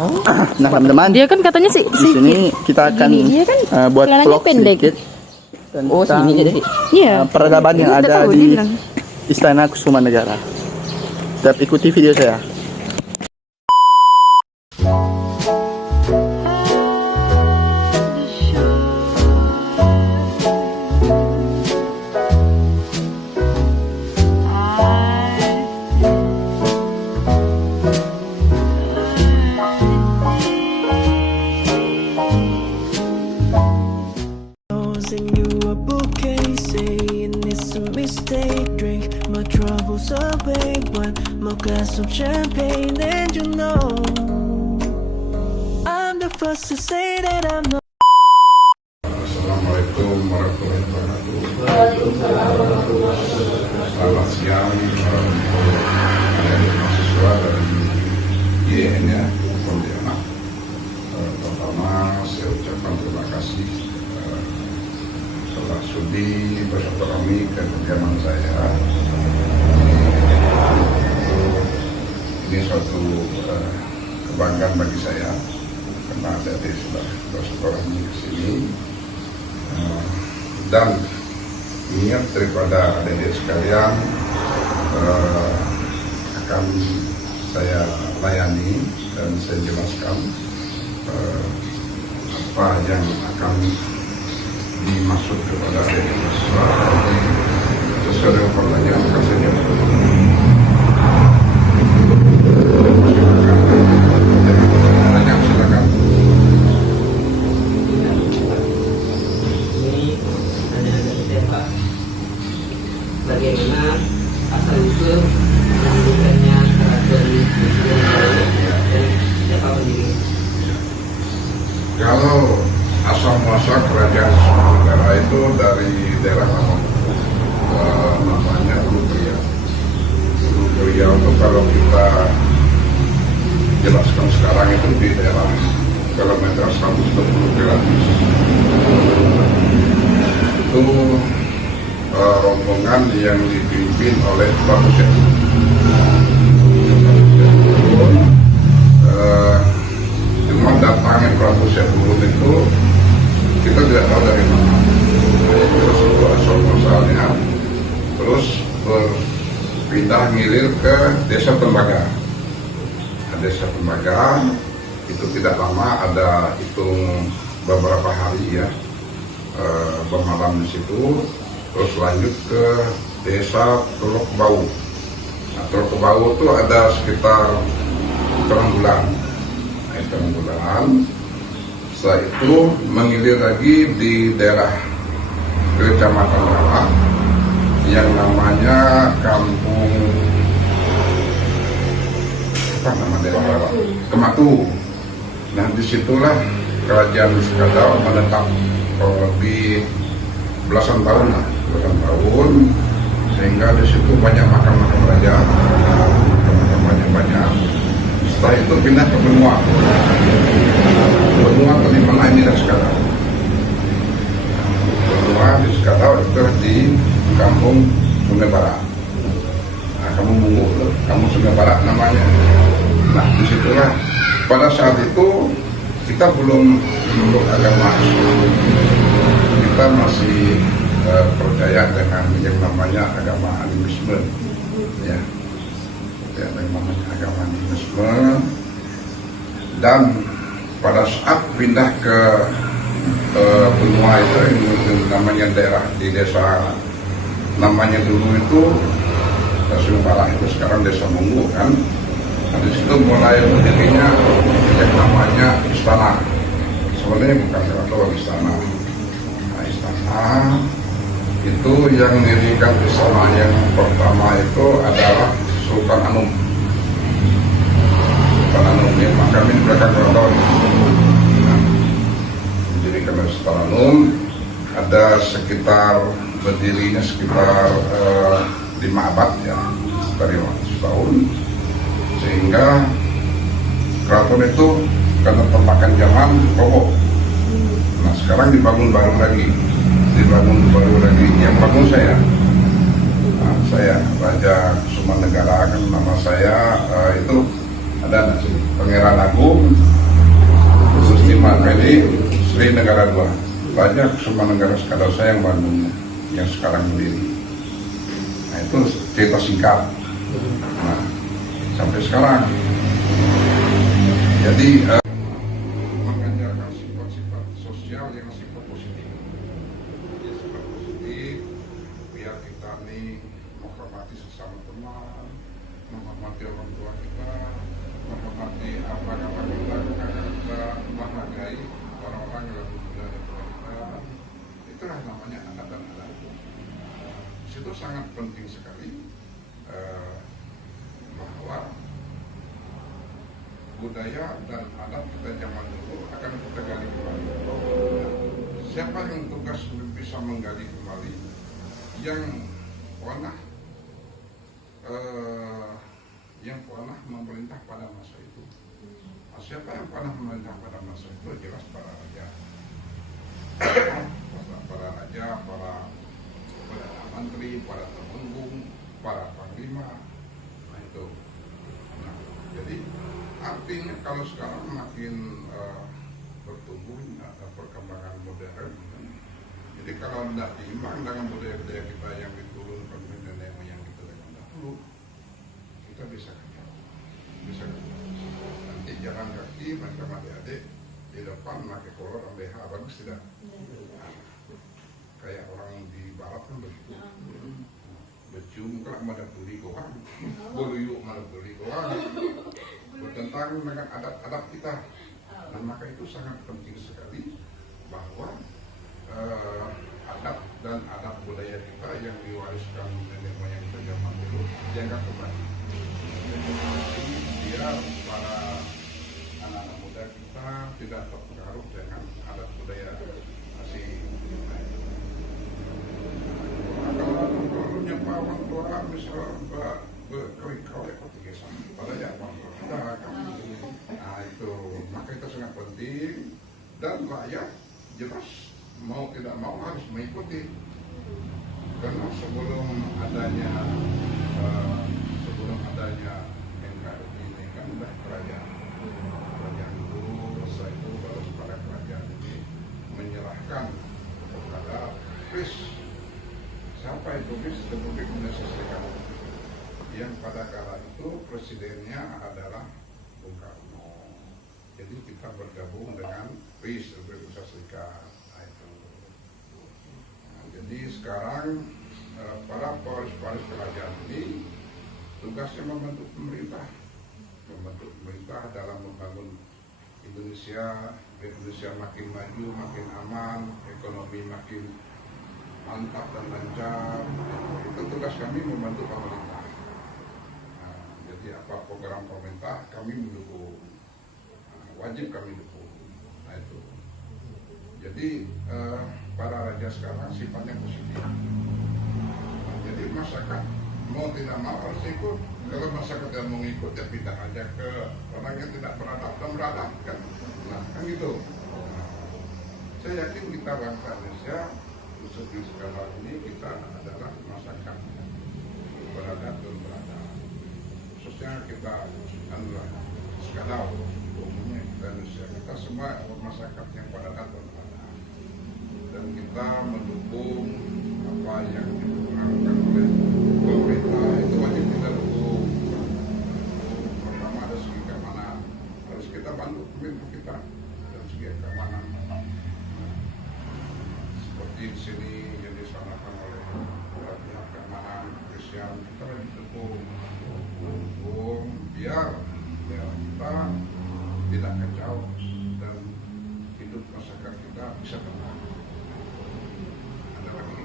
Nah teman-teman, Dia kan katanya sih di sini kita akan dia kan buat celananya vlog pendek. sedikit Oh, tentang sini jadi. Iya. peradaban yang Dia udah ada tahu, dia di bilang. Istana Kusumanegara. Tetap ikuti video saya. Send you a bouquet, saying it's a mistake. Drink my troubles away, one more glass of champagne, and you know I'm the first to say that I'm not. Assalamualaikum warahmatullahi wabarakatuh. Selamat siang mahasiswa dari IAIN ya, Pontianak. Pertama saya ucapkan terima kasih telah sudi bersilaturahmi ke kediaman saya. Ini suatu kebanggaan bagi saya karena adik-adik sudah bersilaturahmi ke sini. Dan niat daripada adik-adik sekalian akan saya layani dan saya jelaskan apa yang akan dimaksud kepada adik-adik mahasiswa. Sesuai dengan pertanyaan akan saya jawab. Silakan. Bagaimana asal usul menentukannya keraton Kusumanegara dan siapa pendirinya? Kalau asal muasal kerajaan Kusumanegara itu dari daerah namanya Ulu Kriau. Ulu Kriau itu kalau kita jelaskan sekarang itu di daerah kilometer 120 km. Itu rombongan yang dipimpin oleh Prabu Setu. Cuma datangnya Prabu Setu itu kita tidak tahu dari mana. Terus itu asal muasalnya. Terus berpindah ngilir ke Desa Tembaga. Nah, Desa Tembaga itu tidak lama, ada hitung beberapa hari ya bermalam di situ. Terus lanjut ke Desa Teluk Bau. Nah, Teluk Bau itu ada sekitar 3 bulan. Nah, 3 bulan. Setelah itu mengilir lagi di daerah Kecamatan Rawa yang namanya Kampung apa nama daerah Rawa? Kematu. Nah, disitulah Kerajaan Nuskadau menetap lebih belasan tahun sehingga di situ banyak makam-makam raja, banyak. Setelah itu pindah ke benua di mana ini dan sekarang. Benua di Sekadau itu di Kampung Sungai Barat. Nah, Kampung Sungai Barat namanya. Nah, disitulah pada saat itu kita belum memeluk agama Islam. Kita masih percaya dengan yang namanya agama animisme, ya, yang namanya agama animisme. Dan pada saat pindah ke benua itu yang namanya daerah di desa namanya dulu itu Sungai Barat itu sekarang Desa Munggu kan. Nah, di situ mulai berdirinya yang namanya istana. Sebenarnya bukan keraton, istana. Itu yang mendirikan istana yang pertama itu adalah Sultan Anum. Sultan Anum ini makam ini belakang keraton. Mendirikan Sultan Anum ada berdirinya sekitar 5 abad ya, dari 100 tahun, sehingga keraton itu karena termakan zaman roboh. Nah, sekarang dibangun baru lagi. Yang bangun saya. Nah, saya Raja Kusumanegara, kan nama saya itu dan Pangeran Agung Gusti Mapedi Sri Negara II Raja Kusumanegara Skadausa yang Bandung yang sekarang berdiri. Nah itu cerita singkat. Nah, sampai sekarang. Jadi mengajarkan sifat-sifat sosial yang sifat positif. Ya, sifat positif biar kita nih menghormati sesama teman, menghormati orang tua kita, menghormati apa-apa kita, kakak kita, menghargai orang-orang yang lebih muda daripada kita. Itulah namanya adat dan adat. Itu sangat penting sekali bahwa budaya dan adat kita zaman dulu akan kita gali kembali. Siapa yang tugas bisa menggali kembali? Yang pernah memerintah pada masa itu. Nah, siapa yang pernah memerintah pada masa itu? Jelas para raja, para menteri, para temenggung, para panglima. Nah itu. Nah, jadi artinya kalau sekarang makin bertumbuh ada perkembangan modern. Jadi kalau tidak diimbang dengan budaya-budaya kita yang diturunkan dari nenek moyang kita dengan dahulu, kita bisa kacau. Nanti jalan kaki mereka adik-adik di depan pakai kolor ABH, bagus tidak? Nah, kayak orang di barat kan begitu. Bercium kelak mana beli goang, beruyuk mana beli goang, bertentangan dengan adat-adat kita. Dan maka itu sangat penting sekali bahwa adat dan adat budaya kita yang diwariskan nenek moyang kita zaman dulu jaga kembali. Biar para anak-anak muda kita tidak terpengaruh dengan adat budaya asing. Orang tua misalnya kau ketigaisan pada yang orang tua kita kan. Nah itu maka itu sangat penting dan rakyat jelas mau tidak mau harus mengikuti karena sebelum adanya NKRI ini kan udah kerajaan dulu, setelah itu baru para kerajaan ini menyerahkan kepada PRIS. Siapa itu PRIS? Republik Indonesia Serikat, yang pada kala itu presidennya adalah Bung Karno. Jadi kita bergabung dengan PRIS, Republik Indonesia Serikat. Nah, itu. Nah, jadi sekarang para pewaris-pewaris kerajaan ini tugasnya membantu pemerintah dalam membangun Indonesia makin maju, makin aman, ekonomi makin mantap dan lancar. Itu tugas kami membantu pemerintah. Nah, jadi apa program pemerintah kami mendukung, wajib kami dukung. Nah itu. Jadi para raja sekarang sifatnya positif. Nah, jadi masyarakat mau tidak mau harus ikut. Kalau masyarakat yang mau ikut ya pindah aja ke orang yang tidak beradab dan beradab kan. Nah kan gitu. Nah, saya yakin kita bangsa Indonesia khususnya sekarang ini kita adalah masyarakat beradab dan beradab. Khususnya kita adalah Skadau, umumnya kita Indonesia, kita semua masyarakat yang beradab dan beradab. Dan kita mendukung apa yang diperlukan oleh pemerintah, itu wajib kita dukung. Pertama ada segi keamanan, harus kita bantu pemerintah kita dari segi keamanan. Seperti di sini yang disarankan oleh pihak keamanan kepolisian, kita wajib dukung biar kita tidak kacau dan hidup masyarakat kita bisa tenang. Ada lagi?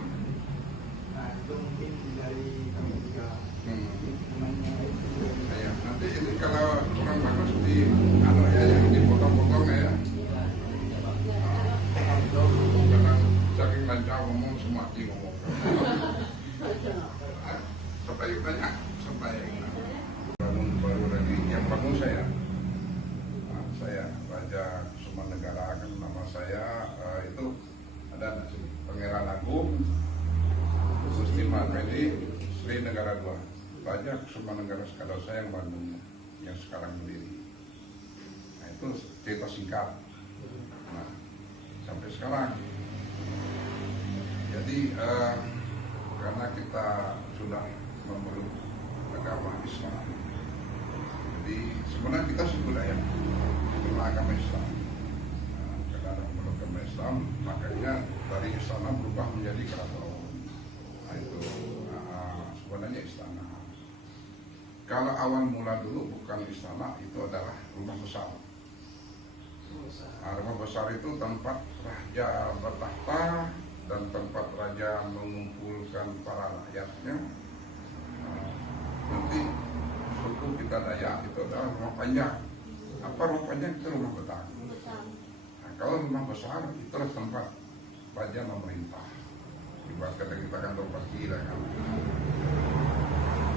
Nah, itu mungkin dari kamu juga. Ya, nanti ini kalau kurang bagus di yang dipotong-potong ya. Karena saking lancar ngomong semua ngomong. Sampai banyak sampai baru lagi yang bangun saya. Saya Raja Kusumanegara, kan nama saya itu ada Pangeran Agung Gusti Mapedi Sri Negara II Raja Kusumanegara Skadausa yang Bandung yang sekarang berdiri. Nah itu cerita singkat. Nah sampai sekarang. Jadi karena kita sudah memeluk agama Islam, jadi sebenarnya kita sebudaya agama Islam. Karena memeluk agama Islam, makanya dari istana berubah menjadi keraton. Nah itu sebenarnya istana. Kalau awal mula dulu bukan istana, itu adalah rumah besar. Nah, rumah besar itu tempat raja bertahta dan tempat raja mengumpulkan para rakyatnya. Nanti suku kita Dayak itu adalah rumah panjang. Apa rumah panjang? Itu rumah betang. Nah, kalau rumah besar itulah tempat raja memerintah. Ibaratnya kita kan tempat gila kan.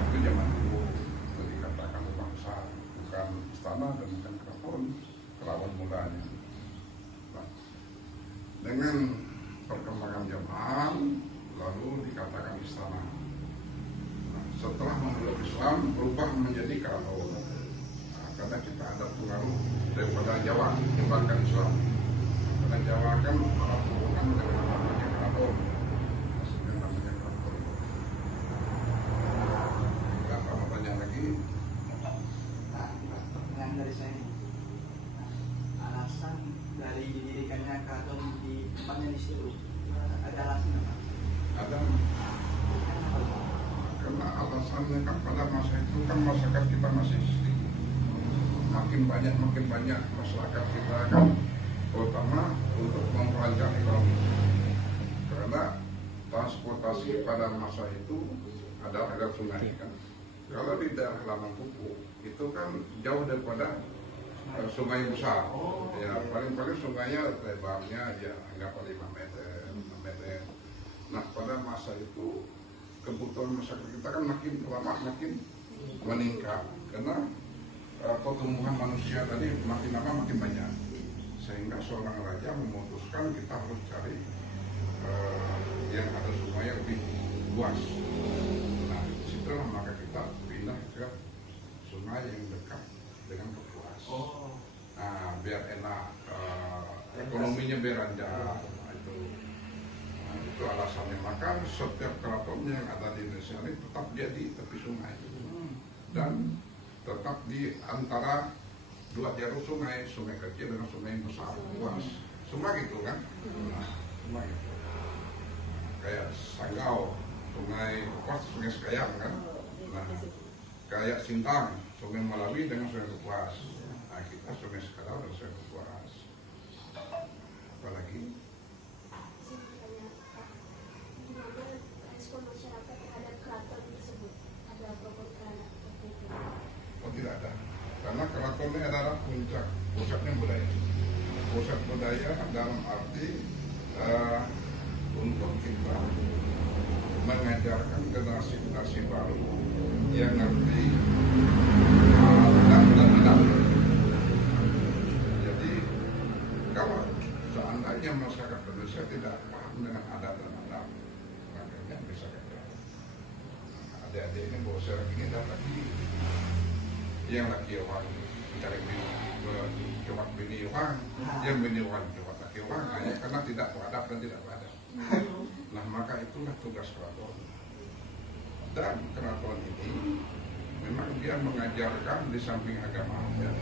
Itu zaman dulu itu dikatakan rumah besar, bukan istana dan bukan keraton. Keraton mulanya. Nah, dengan perkembangan zaman lalu dikatakan istana. Nah, setelah memeluk Islam berubah menjadi keraton. Nah, karena kita ada pengaruh daripada Jawa menyebarkan Islam. Karena Jawa kan para turunan dari namanya keraton. Maksudnya namanya keraton. Apa mau tanya lagi? Pertanyaan dari saya ini. Alasan dari didirikannya keraton di tempatnya di situ, ada alasan apa? Ada. Karena alasannya kan pada masa itu kan masyarakat kita masih sedikit. Makin banyak masyarakat kita kan terutama untuk mempelajari ekonomi. Karena transportasi pada masa itu adalah lewat sungai kan. Kalau di daerah Lamangkupu itu kan jauh daripada sungai besar. Ya paling sungainya lebarnya ya anggap 5 meter, 6 meter. Nah pada masa itu kebutuhan masyarakat kita kan makin lama makin meningkat karena pertumbuhan manusia tadi makin lama makin banyak, sehingga seorang raja memutuskan kita harus cari yang ada sungai yang lebih luas. Nah disitulah maka kita pindah ke sungai yang dekat dengan Kapuas. Nah biar enak, ekonominya biar lancar. Itu alasannya. Maka setiap keraton yang ada di Indonesia ini tetap dia di tepi sungai dan tetap di antara dua jalur sungai kecil dengan sungai yang besar luas. Semua gitu kan? Nah, semua gitu. Kayak Sanggau, sungai Sekayang kan? Nah, kayak Sintang, sungai Malawi dengan sungai Kapuas. Nah, kita sungai Sekadau dan sungai Kapuas. Apalagi? Respon masyarakat terhadap keraton tersebut, ada program tertentu? Oh tidak ada, karena keraton ini adalah puncak, pusatnya budaya. Pusat budaya dalam arti untuk kita mengajarkan generasi baru yang ngerti dan adab. Jadi kalau seandainya masyarakat Indonesia tidak paham dengan adat dan adab, makanya bisa kacau. Adik-adik ini bawa serang ini dan lagi yang laki orang mencari coba bini orang, yang bini orang coba laki orang hanya karena tidak beradab dan tidak beradab. Nah maka itulah tugas keraton. Dan keraton ini memang dia mengajarkan di samping agama, ya,